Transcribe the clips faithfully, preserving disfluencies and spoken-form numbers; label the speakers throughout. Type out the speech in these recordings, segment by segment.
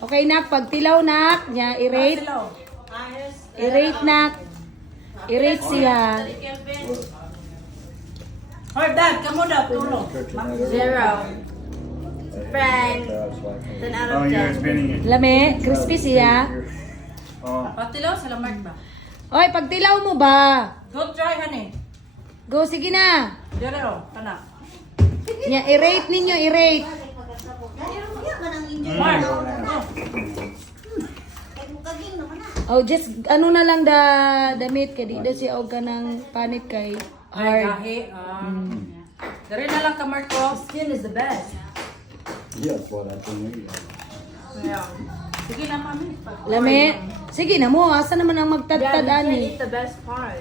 Speaker 1: Okay, nak. Pagtilaw, nak. Nya, i-rate. I-rate, nak. I-rate siya.
Speaker 2: Hoy, Dad, kamu daw, tulong.
Speaker 3: Zero. Friend. ten out
Speaker 4: Oh,
Speaker 3: of
Speaker 4: you're
Speaker 3: ten.
Speaker 4: spinning it.
Speaker 1: Lame, crispy siya.
Speaker 4: Oh,
Speaker 2: Patilaw, sila Mark ba?
Speaker 1: Oy, pagtilaw mo ba?
Speaker 2: Go try, honey.
Speaker 1: Go, sige na.
Speaker 2: Dire, oh, kana.
Speaker 1: Nya, i-rate ninyo, i-rate.
Speaker 2: Mark.
Speaker 1: Oh, just ano na lang da damit kay di da siya og kanang panit kay
Speaker 2: Ay,
Speaker 1: hard.
Speaker 2: gahi. Ah. Dire na lang ka, Mark, ko.
Speaker 3: Skin is the best.
Speaker 4: yeah, that's what I think.
Speaker 2: Yeah. Sige na, mami.
Speaker 1: Lame. Sige na mo, asa naman ang magtadtad
Speaker 3: Yeah, you can
Speaker 1: ani?
Speaker 3: eat the best part.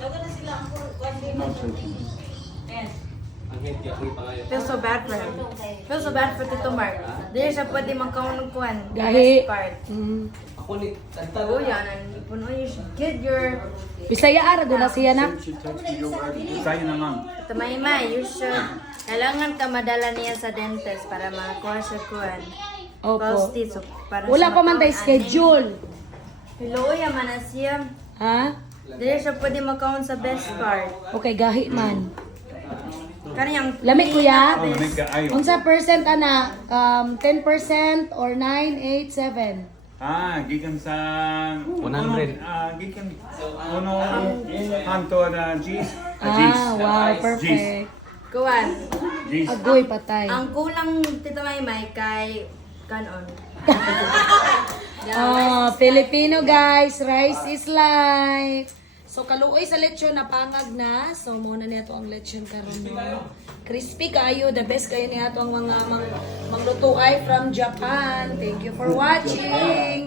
Speaker 3: Feel so bad for him. Feel so bad for Tito Mark. Dili siya pwede magkaunong-kuhan. The
Speaker 1: Gahi.
Speaker 3: best part.
Speaker 1: Mm.
Speaker 3: Oh, yan. Puno, you should get your...
Speaker 1: Bisaya ara na siya nak.
Speaker 4: She texted me your word. Sa'yo naman.
Speaker 3: Tamayma, you should... Kailangan ka madala niya sa dentist para makakuha siya kuhan.
Speaker 1: Opo.
Speaker 3: False teeth. So, para
Speaker 1: Wala
Speaker 3: siya
Speaker 1: pa man tay
Speaker 3: makaon,
Speaker 1: schedule.
Speaker 3: ani. Hello, yaman na siya.
Speaker 1: Ha?
Speaker 3: Dili siya pwede makaon sa best part.
Speaker 1: Okay, gahi man.
Speaker 3: Kaniyang...
Speaker 1: Lami, kuya?
Speaker 4: Oh, lamig ka ayo.
Speaker 1: Unsa percent ana? Um ten percent or nine, eight, seven?
Speaker 4: Ah, gikan sa...
Speaker 5: one hundred.
Speaker 4: Ah, gikan... Uno... Hanto na G's.
Speaker 1: Ah, wow, perfect.
Speaker 3: Kuhan.
Speaker 4: G's.
Speaker 1: Agoy patay.
Speaker 3: Ang kulang Tito Maymay kay... Kanon.
Speaker 1: Ah, Filipino guys, rice is life. So kaluoy sa lechon napangag na. So muna niya to ang lechon karon no. Crispy kayo, the best kayo niya to ang mga mang, mangluto ay from Japan. Thank you for watching.